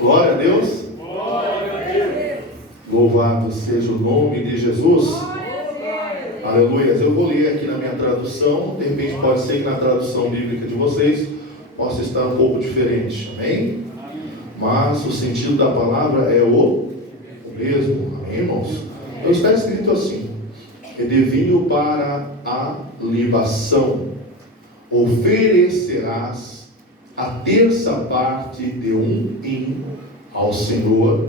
Glória a Deus. Louvado seja o nome de Jesus. Aleluia. Eu vou ler aqui na minha tradução. De repente pode ser que na tradução bíblica de vocês possa estar um pouco diferente. Amém? Mas o sentido da palavra é o mesmo. Amém, irmãos? Então está escrito assim: e de vinho para a libação oferecerás a terça parte de um hin ao Senhor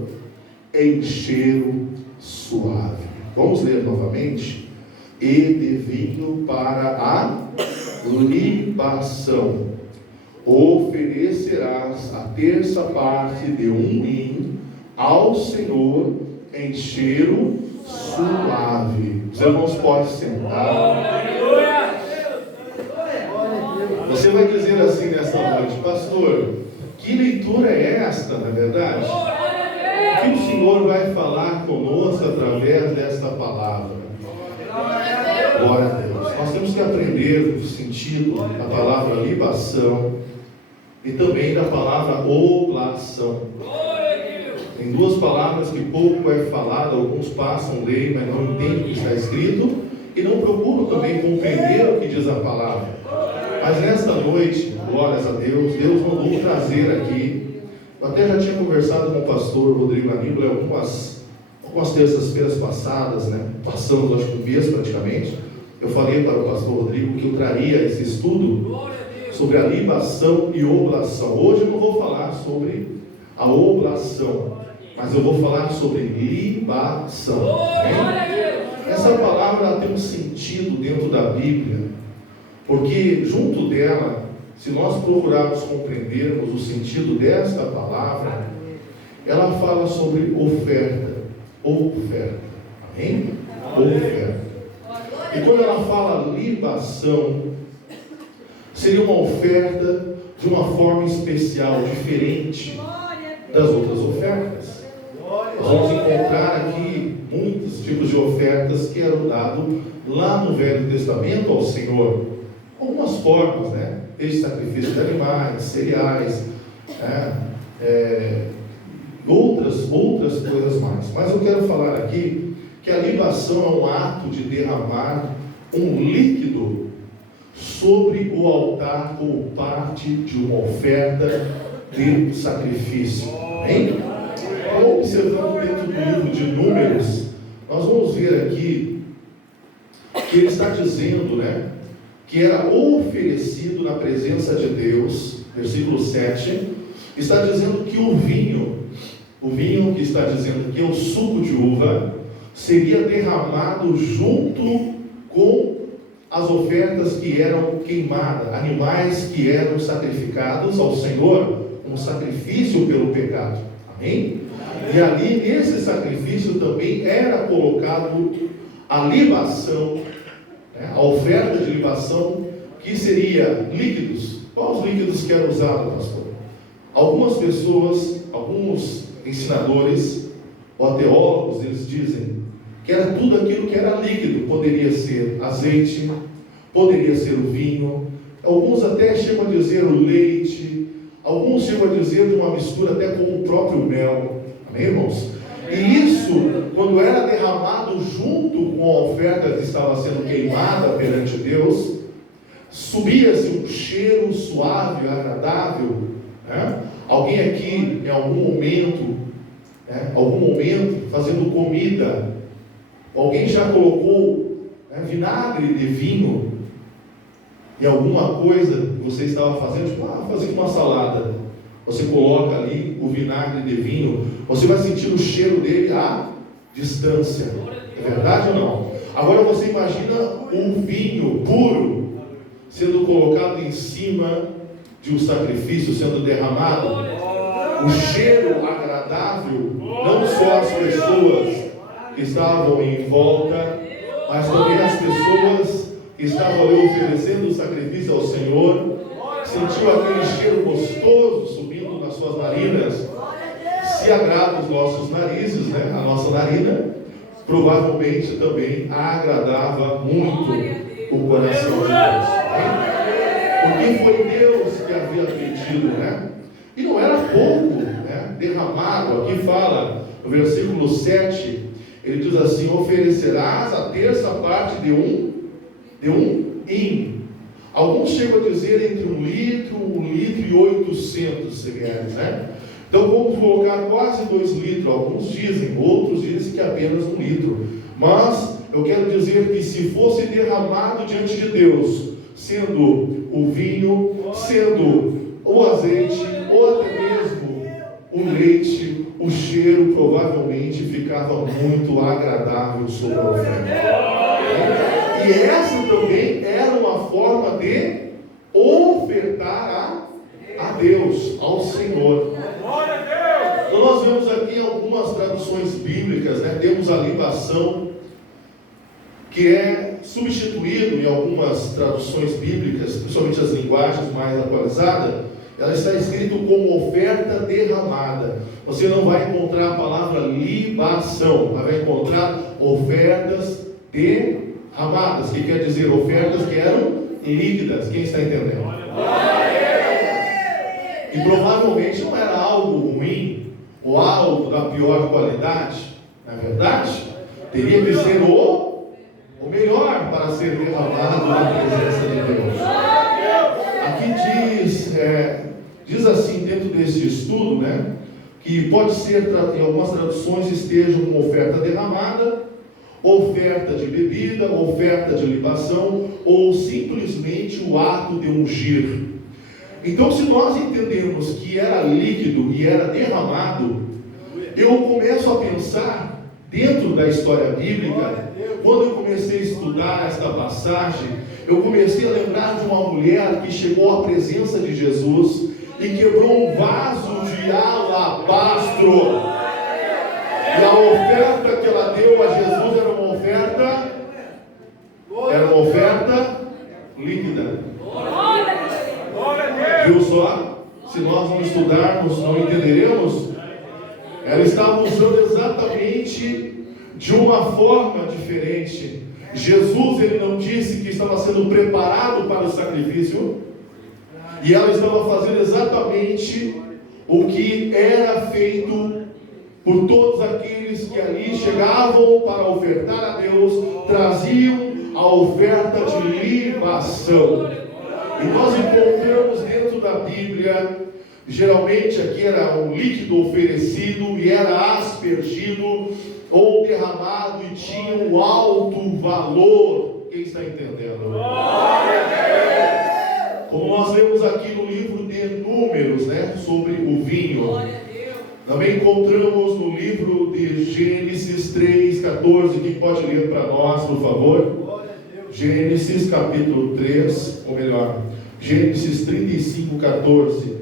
em cheiro suave. Vamos ler novamente. E de vinho para a libação oferecerás a terça parte de um hin ao Senhor em cheiro suave. Os irmãos podem sentar. Você vai dizer assim nessa noite: pastor, que leitura é esta, na verdade? O que o Senhor vai falar conosco através desta palavra? Glória a Deus. Nós temos que aprender o sentido da palavra libação e também da palavra oblação. Tem duas palavras que pouco é falado, alguns passam, leem, mas não entendem o que está escrito e não procuram também compreender o que diz a palavra. Mas nesta noite, glórias a Deus, Deus mandou trazer aqui. Eu até já tinha conversado com o pastor Rodrigo Aníbal algumas terças-feiras passadas, né? Passamos, acho que um mês praticamente. Eu falei para o pastor Rodrigo que eu traria esse estudo sobre a libação e oblação. Hoje eu não vou falar sobre a oblação, mas eu vou falar sobre libação. Hein? Essa palavra tem um sentido dentro da Bíblia, porque junto dela, se nós procurarmos compreendermos o sentido desta palavra, ela fala sobre oferta. Amém? Oferta. E quando ela fala libação, seria uma oferta de uma forma especial, diferente das outras ofertas. Nós vamos encontrar aqui muitos tipos de ofertas que eram dados lá no Velho Testamento ao Senhor. Algumas formas, né? Desde sacrifício de animais, cereais, outras coisas mais. Mas eu quero falar aqui que a libação é um ato de derramar um líquido sobre o altar como parte de uma oferta de sacrifício. Amém? Observando dentro do livro de Números, nós vamos ver aqui que ele está dizendo, né, que era oferecido na presença de Deus. Versículo 7 está dizendo que o vinho que está dizendo que é o suco de uva, seria derramado junto com as ofertas que eram queimadas, animais que eram sacrificados ao Senhor como sacrifício pelo pecado. Amém? E ali nesse sacrifício também era colocado a libação, a oferta de libação, que seria líquidos. Quais os líquidos que eram usados, pastor? Algumas pessoas, alguns ensinadores ou teólogos, eles dizem que era tudo aquilo que era líquido. Poderia ser azeite, poderia ser o vinho, alguns até chegam a dizer o leite, alguns chegam a dizer de uma mistura até com o próprio mel. Amém, irmãos? E isso, quando era derramado junto com a oferta que estava sendo queimada perante Deus, subia-se um cheiro suave, agradável, né? Alguém aqui, em algum momento, fazendo comida, alguém já colocou vinagre de vinho em alguma coisa que você estava fazendo, tipo, fazer uma salada. Você coloca ali o vinagre de vinho, você vai sentir o cheiro dele à distância. É verdade ou não? Agora você imagina um vinho puro sendo colocado em cima de um sacrifício, sendo derramado. O cheiro agradável, não só as pessoas que estavam em volta, mas também as pessoas que estavam ali oferecendo o sacrifício ao Senhor, sentiu aquele cheiro gostoso subindo nas suas narinas. Se agrada os nossos narizes, né? A nossa narina, provavelmente também agradava muito o coração de Deus. Porque foi Deus que havia pedido, né? E não era pouco, né? Aqui fala, no versículo 7, ele diz assim: oferecerás a terça parte de um hin. Alguns chegam a dizer entre 1 litro e 800 segeres, né? Então vamos colocar quase 2 litros. Alguns dizem, outros dizem que apenas 1 litro. Mas eu quero dizer que se fosse derramado diante de Deus, sendo o vinho, sendo o azeite, ou até mesmo o leite, o cheiro provavelmente ficava muito agradável sobre a oferta. E essa também era uma forma de ofertar a Deus, ao Senhor. Então nós vemos aqui algumas traduções bíblicas, né? Temos a libação, que é substituído em algumas traduções bíblicas, principalmente as linguagens mais atualizadas, ela está escrito como oferta derramada. Você não vai encontrar a palavra libação, mas vai encontrar ofertas derramadas, que quer dizer ofertas que eram líquidas. Quem está entendendo? E provavelmente não era algo ruim ou algo da pior qualidade, não é verdade? Teria que ser o melhor para ser derramado na presença de Deus. Aqui diz assim dentro desse estudo, né, que pode ser, em algumas traduções estejam como oferta derramada, oferta de bebida, oferta de libação, ou simplesmente o ato de ungir. Então, se nós entendemos que era líquido e era derramado, eu começo a pensar dentro da história bíblica. Quando eu comecei a estudar esta passagem, eu comecei a lembrar de uma mulher que chegou à presença de Jesus e quebrou um vaso de alabastro. E a oferta que ela deu a Jesus era uma oferta líquida. Viu só? Se nós não estudarmos, não entenderemos. Ela estava usando exatamente de uma forma diferente. Jesus, ele não disse que estava sendo preparado para o sacrifício, e ela estava fazendo exatamente o que era feito por todos aqueles que ali chegavam para ofertar a Deus, traziam a oferta de libação. E nós encontramos dentro da Bíblia, geralmente aqui era um líquido oferecido e era aspergido ou derramado e tinha um alto valor. Quem está entendendo? Como nós vemos aqui no livro de Números, né, sobre o vinho. Também encontramos no livro de Gênesis 3:14. Quem pode ler para nós, por favor? Gênesis capítulo 3, ou melhor, Gênesis 35:14.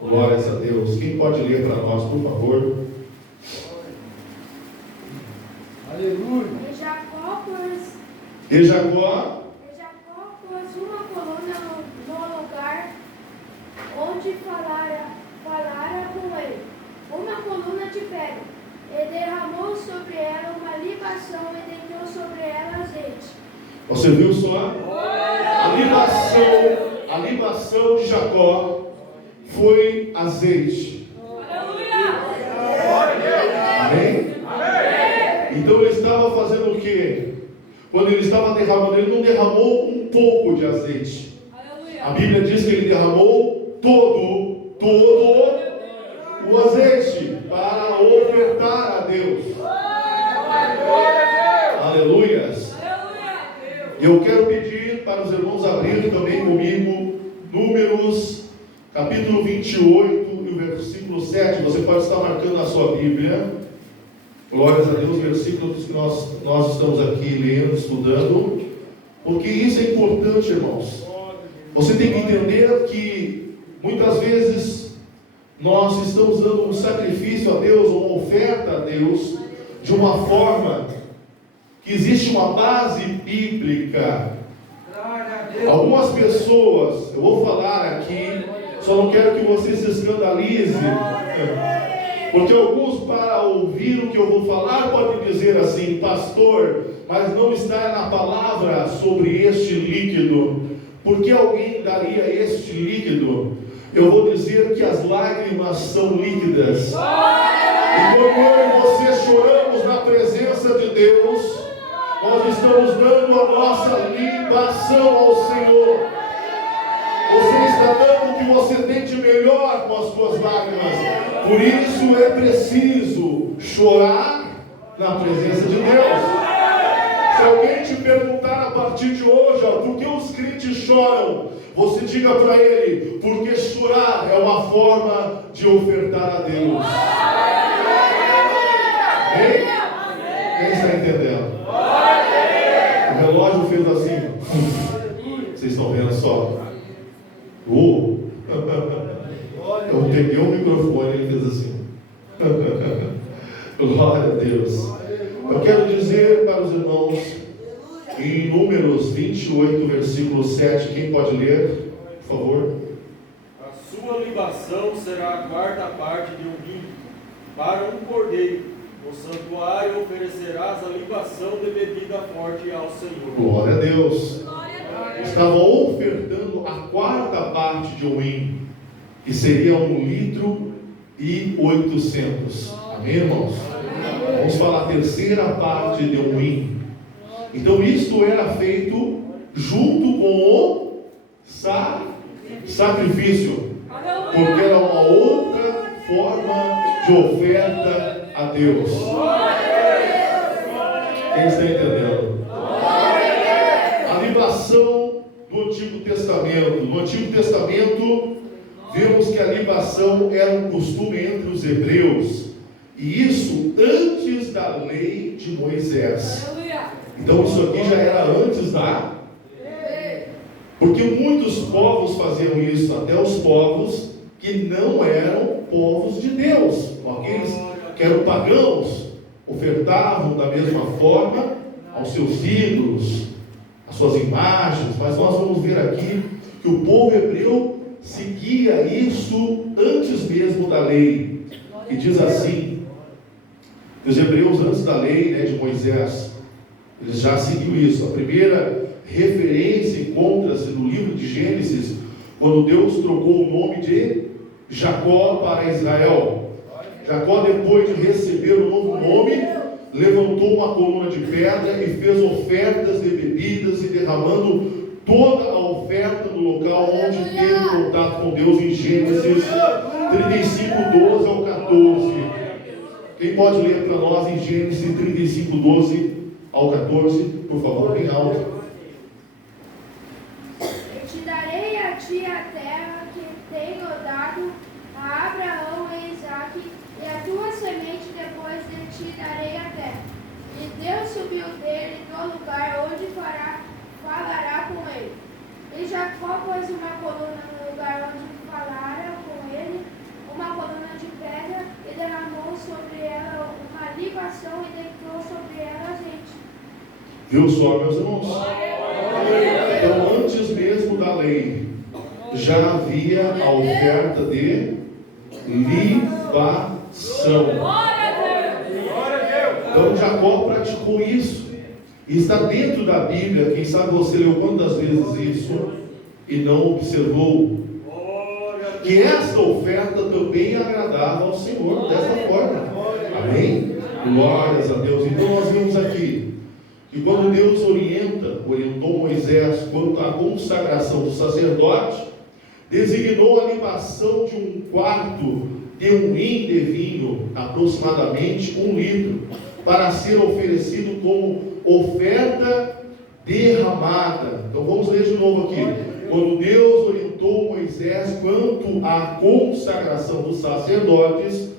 Glórias a Deus. Quem pode ler para nós, por favor? Aleluia. E Jacó pôs uma coluna no lugar onde falara com ele, uma coluna de pedra, e derramou sobre ela uma libação e deitou sobre ela azeite. Você viu só? A libação de Jacó foi azeite. Amém? Então ele estava fazendo o quê? Quando ele estava derramando, ele não derramou um pouco de azeite. A Bíblia diz que ele derramou todo o azeite para ofertar a Deus. Aleluias. Eu quero pedir para os irmãos abrirem também comigo Números capítulo 28 e o versículo 7. Você pode estar marcando na sua Bíblia. Glórias a Deus, versículos que nós estamos aqui lendo, estudando, porque isso é importante, irmãos. Você tem que entender que muitas vezes nós estamos dando um sacrifício a Deus, uma oferta a Deus, de uma forma que existe uma base bíblica. Algumas pessoas, eu vou falar aqui, só não quero que você se escandalize, porque alguns, para ouvir o que eu vou falar, podem dizer assim: pastor, mas não está na palavra sobre este líquido. Por que alguém daria este líquido? Eu vou dizer que as lágrimas são líquidas. E quando eu e você choramos na presença de Deus, nós estamos dando a nossa libação ao Senhor. Você está dando o que você tem de melhor com as suas lágrimas. Por isso é preciso chorar na presença de Deus. Se alguém te perguntar a partir de hoje, por que os crentes choram? Você diga para ele, porque chorar é uma forma de ofertar a Deus. Amém? Quem está entendendo? O relógio fez assim. Vocês estão vendo só? Eu peguei o microfone e ele fez assim. Glória a Deus. Eu quero dizer para os irmãos, em Números 28, versículo 7, quem pode ler, por favor? A sua libação será a quarta parte de um vinho, para um cordeiro. No santuário oferecerás a libação de bebida forte ao Senhor. Glória a Deus. Estavam ofertando a quarta parte de um hin, que seria 1 litro e 800. Amém, irmãos? Vamos falar a terceira parte de um hin. Então isto era feito junto com o sacrifício, porque era uma outra forma de oferta a Deus. Quem está entendendo? A libação do Antigo Testamento. No Antigo Testamento, vemos que a libação era um costume entre os hebreus, e isso antes da lei de Moisés. Então isso aqui já era antes da... Porque muitos povos faziam isso, até os povos que não eram povos de Deus. Aqueles que eram pagãos ofertavam da mesma forma aos seus ídolos, às suas imagens. Mas nós vamos ver aqui que o povo hebreu seguia isso antes mesmo da lei. E diz assim, que os hebreus antes da lei, de Moisés, eles já seguiam isso. A primeira referência encontra-se no livro de Gênesis, quando Deus trocou o nome de Jacó para Israel. Jacó, depois de receber o novo nome, levantou uma coluna de pedra e fez ofertas de bebidas, e derramando toda a oferta no local onde teve contato com Deus, em Gênesis 35, 12 ao 14. Quem pode ler para nós em Gênesis 35, 12 ao 14, por favor, bem alto. Eu te darei a ti a terra que tenho dado a Abraão e Isaque, e a tua semente depois de ti darei a terra. E Deus subiu dele do lugar onde falará com ele. E Jacó pôs uma coluna no lugar onde falara com ele, uma coluna de pedra, e derramou sobre ela uma libação e deitou sobre ela azeite. Viu só, meus irmãos? Então, antes mesmo da lei, já havia a oferta de libação. Então, Jacó praticou isso. E está dentro da Bíblia. Quem sabe você leu quantas vezes isso e não observou? Que esta oferta também agradava ao Senhor dessa forma. Amém? Glórias a Deus. Então, nós vimos aqui que quando Deus orientou Moisés quanto à consagração do sacerdote, designou a libação de um quarto de um hin de vinho, aproximadamente 1 litro, para ser oferecido como oferta derramada. Então vamos ler de novo aqui. Quando Deus orientou Moisés quanto à consagração dos sacerdotes,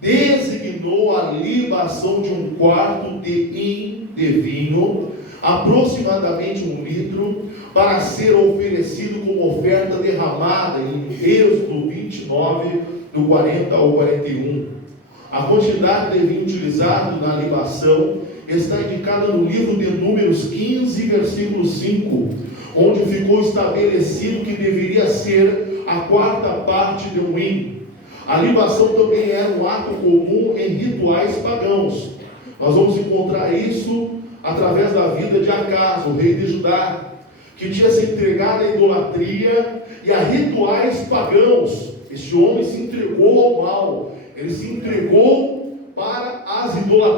designou a libação de um quarto de hin de vinho, aproximadamente 1 litro, para ser oferecido como oferta derramada, em Êxodo 29, do 40 ao 41. A quantidade de vinho utilizado na libação está indicada no livro de Números 15, versículo 5, onde ficou estabelecido que deveria ser a quarta parte de um hin. A libação também era um ato comum em rituais pagãos. Nós vamos encontrar isso através da vida de Acas, o rei de Judá, que tinha se entregado à idolatria e a rituais pagãos. Este homem se entregou ao mal, ele se entregou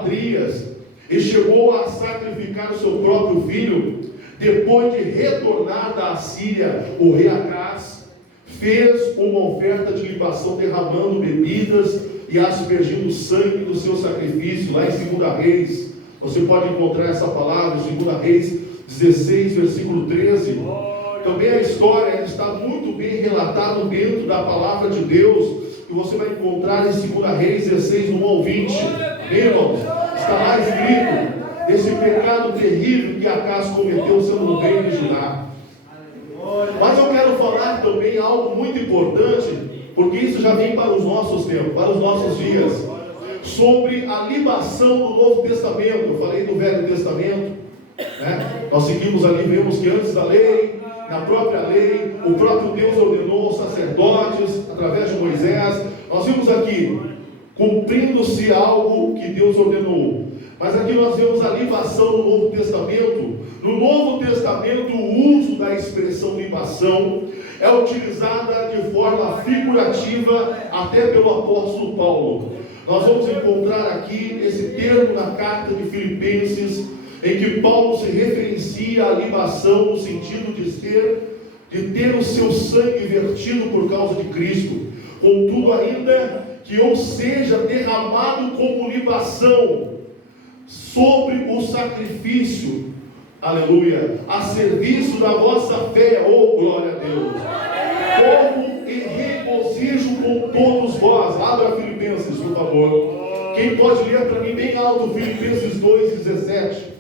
idolatrias e chegou a sacrificar o seu próprio filho. Depois de retornar da Assíria, o rei Acaz fez uma oferta de libação, derramando bebidas e aspergindo sangue do seu sacrifício. Lá em 2 Reis, você pode encontrar essa palavra, 2 Reis 16, versículo 13. Também a história está muito bem relatada dentro da palavra de Deus, que você vai encontrar em 2 Reis 16, 1 ao 20. Amém, irmãos? Está lá escrito esse pecado terrível que Acaz cometeu sendo um rei de Judá. Mas eu quero falar também algo muito importante, porque isso já vem para os nossos tempos, para os nossos dias, sobre a libação do Novo Testamento. Eu falei do Velho Testamento, né? Nós seguimos ali, vemos que antes da lei, na própria lei, o próprio Deus ordenou aos sacerdotes, através de Moisés. Nós vimos aqui, cumprindo-se algo que Deus ordenou. Mas aqui nós vemos a libação no Novo Testamento. No Novo Testamento, o uso da expressão libação é utilizada de forma figurativa até pelo apóstolo Paulo. Nós vamos encontrar aqui esse termo na carta de Filipenses, em que Paulo se referencia à libação no sentido de ter o seu sangue vertido por causa de Cristo. Contudo, ainda que ou seja derramado como libação sobre o sacrifício, aleluia, a serviço da vossa fé, oh glória a Deus, como em regozijo com todos vós. Abra Filipenses, por favor. Quem pode ler para mim bem alto Filipenses 2:17,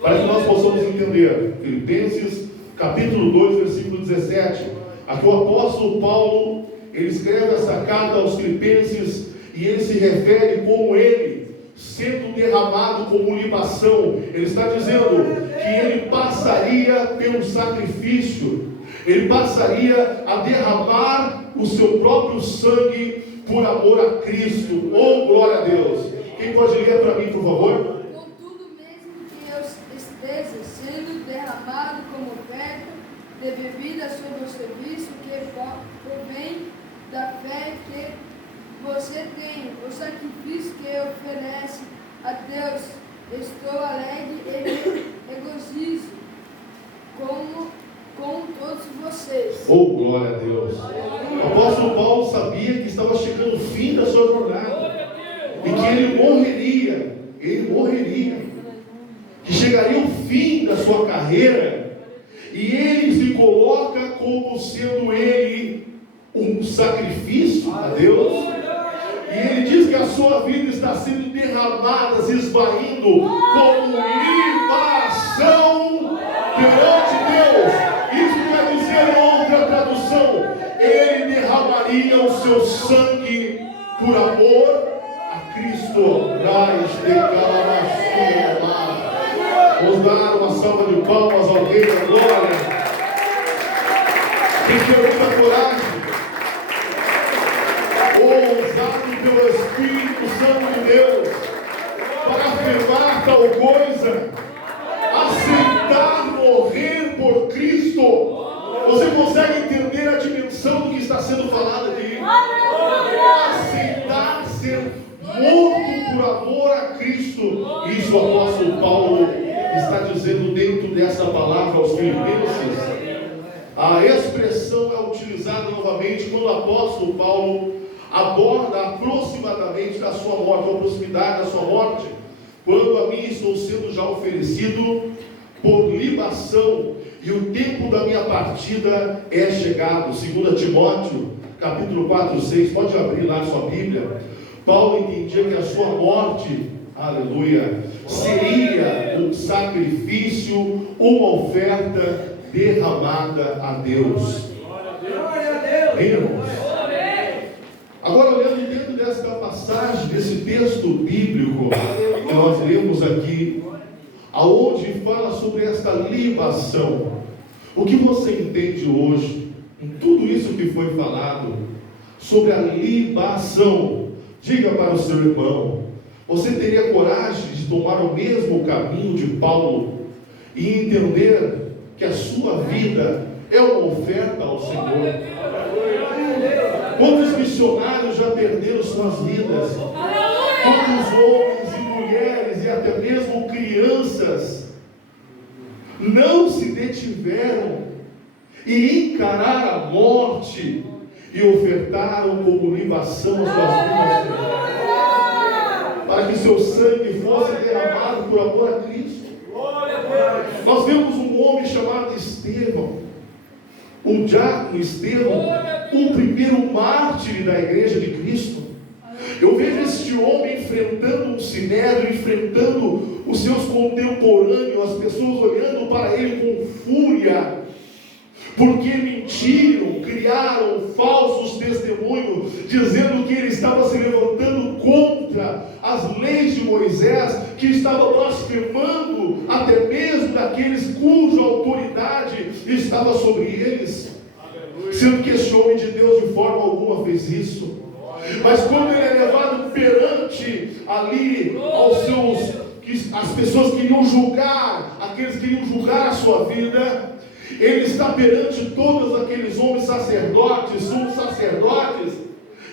para que nós possamos entender. Filipenses capítulo 2, versículo 17. Aqui o apóstolo Paulo, ele escreve essa carta aos Filipenses, e ele se refere como ele sendo derramado como libação. Ele está dizendo que ele passaria pelo sacrifício, ele passaria a derramar o seu próprio sangue por amor a Cristo. Oh, glória a Deus! Quem pode ler para mim, por favor? Contudo, mesmo que eu esteja sendo derramado como oferta de bebida sobre o serviço que provém da fé que você tem, o sacrifício que oferece a Deus, estou alegre e regozijo com todos vocês. Oh, glória a Deus! O apóstolo Paulo sabia que estava chegando o fim da sua jornada, e que ele morreria, que chegaria o fim da sua carreira, e ele se coloca como sendo ele um sacrifício a Deus. E ele diz que a sua vida está sendo derramada, se esvaindo como libação perante Deus. Isso quer dizer, em outra tradução, ele derramaria o seu sangue por amor a Cristo. Vamos dar uma salva de palmas ao Rei da Glória. Quem tem muita coragem, ousado pelo Espírito Santo de Deus, para afirmar tal coisa, aceitar morrer por Cristo. Você consegue entender a dimensão do que está sendo falado aqui? Aceitar ser morto por amor a Cristo. Isso o apóstolo Paulo está dizendo dentro dessa palavra aos Filipenses. A expressão é utilizada novamente quando o apóstolo Paulo aborda aproximadamente da sua morte, a proximidade da sua morte, quando a mim estou sendo já oferecido por libação, e o tempo da minha partida é chegado. 2 Timóteo, capítulo 4:6, pode abrir lá a sua Bíblia. Paulo entendia que a sua morte, aleluia, seria um sacrifício, uma oferta derramada a Deus. Irmãos, agora olhando dentro desta passagem, desse texto bíblico que nós lemos aqui, aonde fala sobre esta libação, o que você entende hoje, em tudo isso que foi falado, sobre a libação? Diga para o seu irmão, você teria coragem de tomar o mesmo caminho de Paulo e entender que a sua vida é uma oferta ao Senhor? Quantos missionários já perderam suas vidas? Quantos homens e até mesmo crianças não se detiveram e encararam a morte e ofertaram como libação as suas vidas, para que seu sangue fosse derramado por amor a Cristo. Nós vemos um homem chamado Estevão, o diácono Estevão, o primeiro mártir da igreja de Cristo. Eu vejo este homem enfrentando um sinédrio, enfrentando os seus contemporâneos, as pessoas olhando para ele com fúria, porque mentiram, criaram falsos testemunhos, dizendo que ele estava se levantando contra as leis de Moisés, que estava blasfemando até mesmo daqueles cuja autoridade estava sobre eles, sendo que esse homem de Deus de forma alguma fez isso. Mas quando ele é levado perante ali as pessoas queriam julgar, aqueles que queriam julgar a sua vida, ele está perante todos aqueles homens sacerdotes, sumos sacerdotes,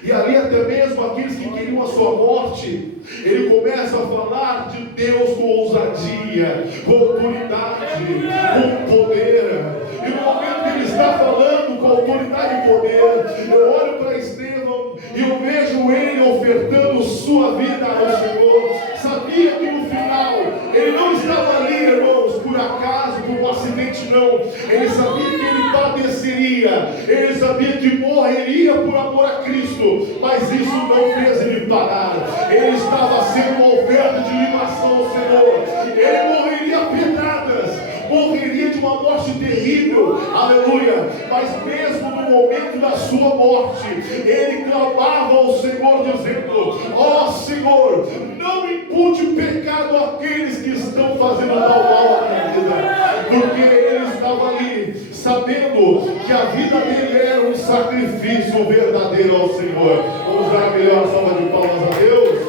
e ali até mesmo aqueles que queriam a sua morte. Ele começa a falar de Deus com ousadia, com autoridade, com poder. E no momento que ele está falando com autoridade e poder, eu olho para Estevão e eu vejo ele ofertando sua vida ao Senhor. Sabia que no final ele não estava ali, irmãos, por acaso, por um acidente, não. Ele sabia que ele padeceria, ele sabia que morreria por amor a Cristo, mas isso não fez ele parar. Ele estava sendo uma oferta de libação ao Senhor. Ele morreria pedradas, morreria de uma morte terrível, aleluia, mas mesmo no momento da sua morte, ele clamava ao Senhor dizendo: ó Senhor, não impute pecado àqueles que estão fazendo tal mal à minha vida, porque ele estava ali sabendo que a vida dele era um sacrifício verdadeiro ao Senhor. Vamos dar a melhor salva de palmas a Deus.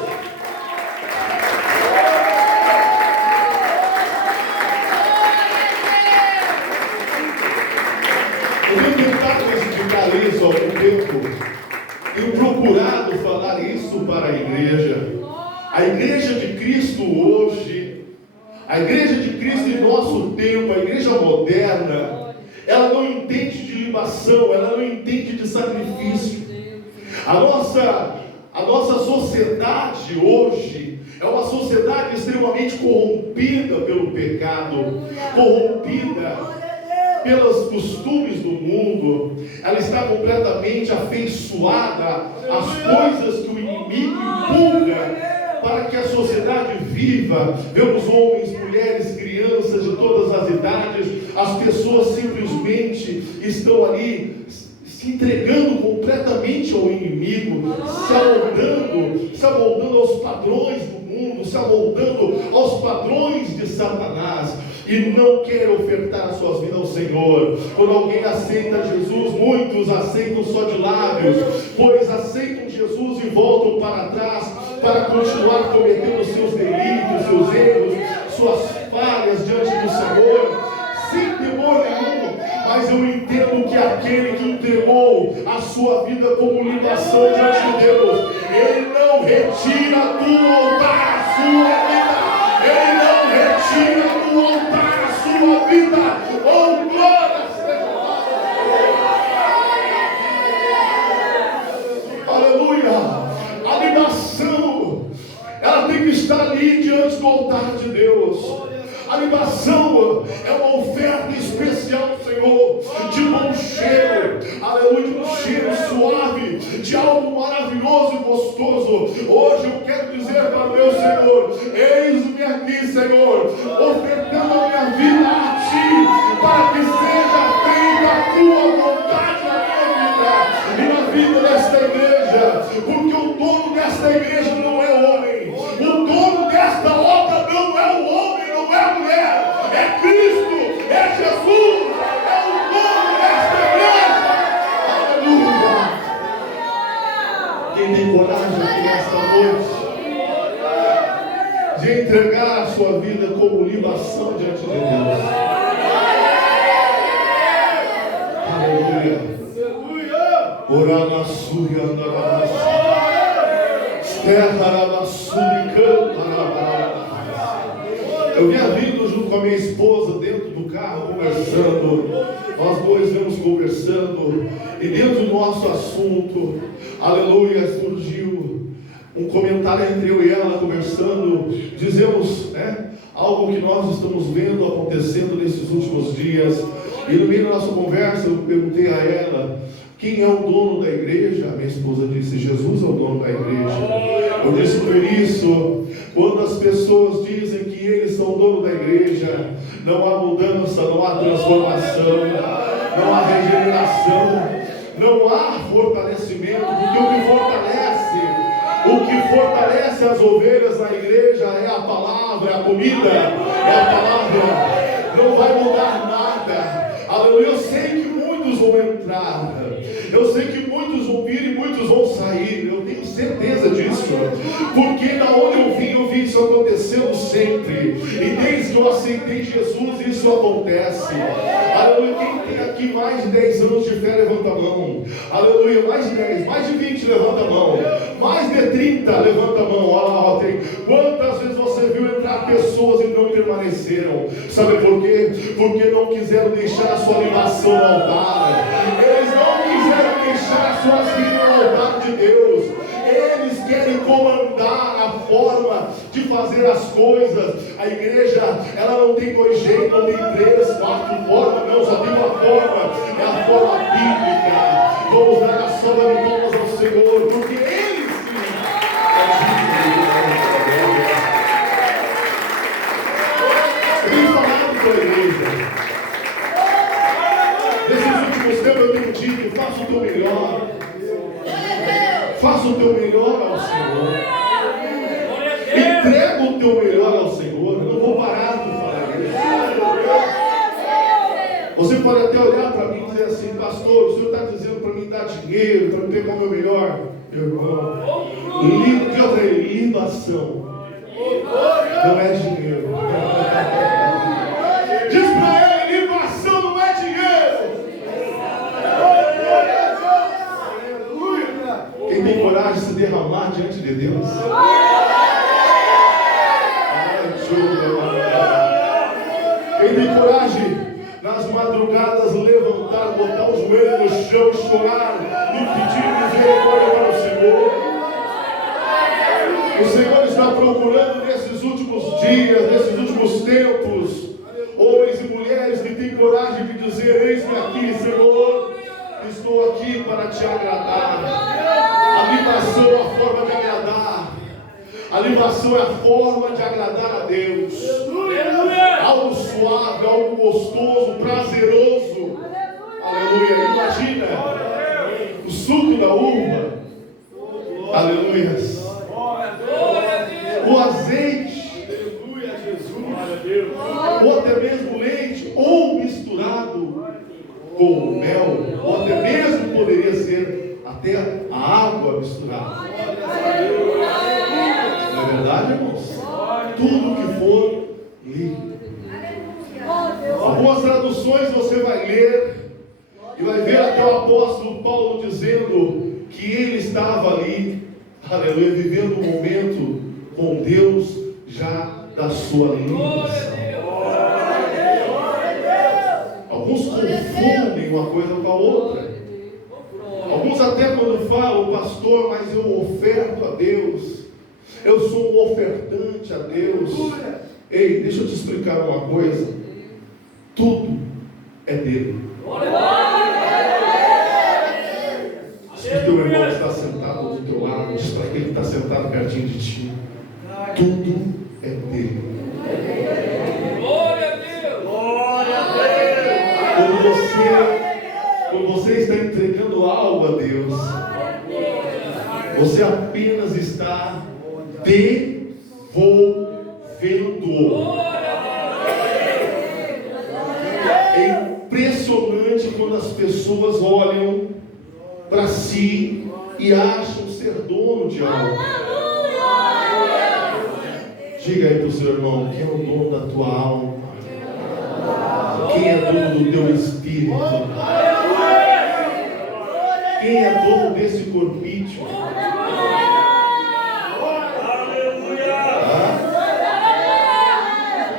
Eu tenho tentado explicar isso há algum tempo, tenho procurado falar isso para a igreja. A igreja de Cristo hoje, a igreja de Cristo em nosso tempo, a igreja moderna, ela não entende de libação, ela não entende de sacrifício. A nossa sociedade hoje é uma sociedade extremamente corrompida pelo pecado, corrompida pelos costumes do mundo. Ela está completamente afeiçoada às coisas que o inimigo empurra para que a sociedade viva. Vemos homens, mulheres, crianças de todas as idades. As pessoas simplesmente estão ali se entregando completamente ao inimigo, se amoldando aos padrões do mundo, se amoldando aos padrões de Satanás, e não querem ofertar as suas vidas ao Senhor. Quando alguém aceita Jesus, muitos aceitam só de lábios, pois aceitam Jesus e voltam para trás para continuar cometendo seus delitos, seus erros, suas falhas diante do Senhor, sem temor nenhum. Mas eu entendo que aquele que entregou a sua vida como libação diante de Deus, ele não retira do altar a sua vida, ele não retira do altar a sua vida. Oh, glória seja! Aleluia! A libação, ela tem que estar ali diante do altar de Deus. A libação é uma oferta especial do Senhor, de bom cheiro, aleluia, de um cheiro suave, de algo maravilhoso e gostoso. Hoje eu quero dizer para o meu Senhor: eis-me aqui, Senhor, ofertando a minha vida a Ti, para que seja feita a Tua vontade na minha vida e na vida desta igreja, porque o dono desta igreja não é homem, o dono desta obra não é o homem, não é a mulher, é Cristo, é Jesus, é o dono desta igreja. Aleluia! Quem tem coragem aqui nesta noite de entregar a sua vida como libação diante de Deus? Aleluia! Oramassuri andaramassuri, terra arabassuri cantarabara. Eu vinha vindo junto com a minha esposa dentro do carro conversando. Nós dois vamos conversando. E dentro do nosso assunto, aleluia, surgiu um comentário entre eu e ela conversando. Dizemos, algo que nós estamos vendo acontecendo nesses últimos dias. E no meio da nossa conversa eu perguntei a ela: quem é o dono da igreja? A minha esposa disse: Jesus é o dono da igreja. Eu disse: por isso, quando as pessoas dizem que eles são o dono da igreja, não há mudança, não há transformação, não há regeneração, não há fortalecimento, porque o que fortalece as ovelhas na igreja é a palavra, é a comida, é a palavra. Não vai mudar nada. Aleluia. Eu sei que muitos vão entrar, eu sei que muitos vão vir e muitos vão sair, eu tenho certeza disso, porque da onde eu vi isso acontecendo sempre, e desde que eu aceitei Jesus isso acontece. Aleluia. Quem tem aqui mais de 10 anos de fé, levanta a mão. Aleluia. Mais de 10, mais de 20, levanta a mão. Mais de 30, levanta a mão. Olha lá, tem. Quantas vezes você viu entrar pessoas e não permaneceram? Sabe por quê? Porque não quiseram deixar a sua libação no altar. Eles não quiseram deixar suas vidas no altar de Deus. Eles querem comandar a forma de fazer as coisas. A igreja, ela não tem dois jeitos, não tem 3, 4 formas, não, só tem uma forma, é a forma bíblica. Vamos dar a salva de palmas ao Senhor, porque Ele sim é digno. Eu tenho falado com a igreja. Nesses últimos tempos eu tenho dito: faça o teu melhor. Faça o teu melhor ao Senhor. Entrega o teu melhor ao Senhor. Eu não vou parar de falar isso. Você pode até olhar para mim e dizer assim: pastor, o senhor está dizendo para mim dar dinheiro, para me pegar o meu melhor. Meu irmão, libação não é dinheiro. Diz para ele: libação não é dinheiro. Quem tem coragem de se derramar diante de Deus? Quem tem coragem nas madrugadas levantar, botar os joelhos no chão, chorar e pedir misericórdia para o Senhor? O Senhor está procurando nesses últimos dias, nesses últimos tempos, homens e mulheres que têm coragem de dizer: eis-me aqui, Senhor, estou aqui para te agradar. A libação é a forma de agradar. A libação é a forma de agradar a Deus. Algo suave, algo gostoso, prazeroso. Aleluia. Imagina o suco da uva. Aleluia. O azeite. Ou até mesmo leite, ou misturado com o mel, ou até mesmo poderia ser até a água misturada. Não é verdade, irmãos? Tudo que for líquido. Algumas traduções você vai ler e vai ver até o apóstolo Paulo dizendo que ele estava ali, aleluia, vivendo um momento com Deus já da sua libação. Alguns confundem uma coisa com a outra. Alguns até quando falam: pastor, mas eu oferto a Deus, eu sou um ofertante a Deus. Ei, deixa eu te explicar uma coisa: tudo é dele. Se o teu irmão está sentado do teu lado, diz para aquele que está sentado pertinho de ti: tudo é dele. Quando você está entregando algo a Deus, você apenas está devolvendo. É impressionante quando as pessoas olham para si e acham ser dono de algo. Diga aí para o seu irmão: quem é o dono da tua alma? Quem é dono do teu espírito? Quem é dono desse corpício?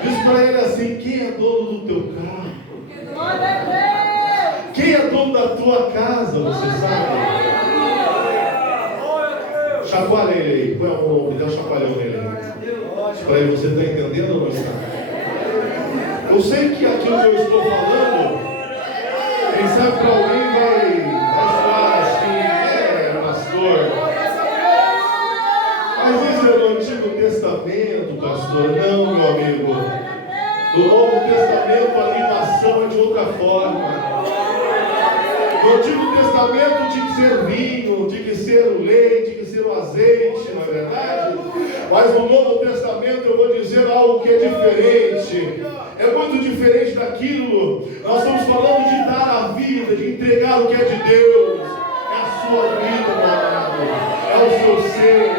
Diz assim: quem é dono do teu carro? Quem é dono da tua casa? Você sabe? Chacoalha ele aí, põe a mão, me dá um chacoalhão nele. Para aí, você está entendendo ou não está? Eu sei que aquilo que eu estou falando, quem sabe para alguém vai soar assim: pastor. Mas isso é do Antigo Testamento, pastor. Não, meu amigo. No Novo Testamento a libação é de outra forma. No Antigo Testamento tinha que ser vinho, tinha que ser o leite, tinha que ser o azeite, não é verdade? Mas no Novo Testamento eu vou dizer algo que é diferente. É muito diferente daquilo. Nós estamos falando de dar a vida, de entregar o que é de Deus. É a sua vida, meu amado. É o seu ser.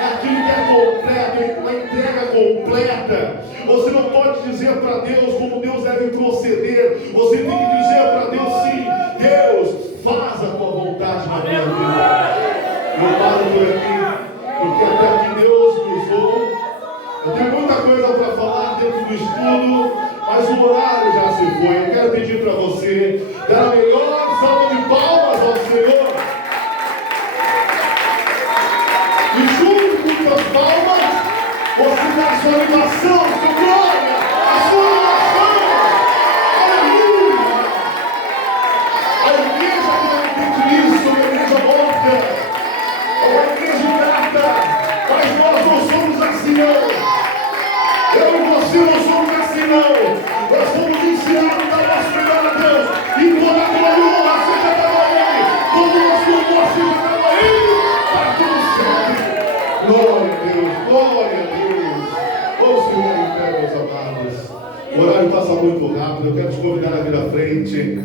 É aquilo que é completo, é uma entrega completa. Você não pode dizer para Deus como Deus deve proceder. Você tem que dizer para Deus: sim, Deus, faz a tua vontade na minha vida. Eu paro por aqui, porque até aqui Deus me usou. Eu tenho muita coisa para falar dentro do estudo, mas o horário já se foi. Eu quero pedir para você dar a melhor salva de palmas ao Senhor. E junto com suas palmas, você dá a sua animação, a sua glória, a sua oração. Aleluia! A igreja que não entende isso é uma igreja morta, é uma igreja ingrata, mas nós não somos assim não. Eu e você não somos assim não. Nós somos ensinados a nosso cuidar a Deus, e toda a glória e honra seja para Ele, todo o nosso louvor seja para Ele, para todo sempre. Glória a Deus, glória a Deus. Vamos ficar em pé, meus amados. O horário passa muito rápido, eu quero te convidar a vir à frente.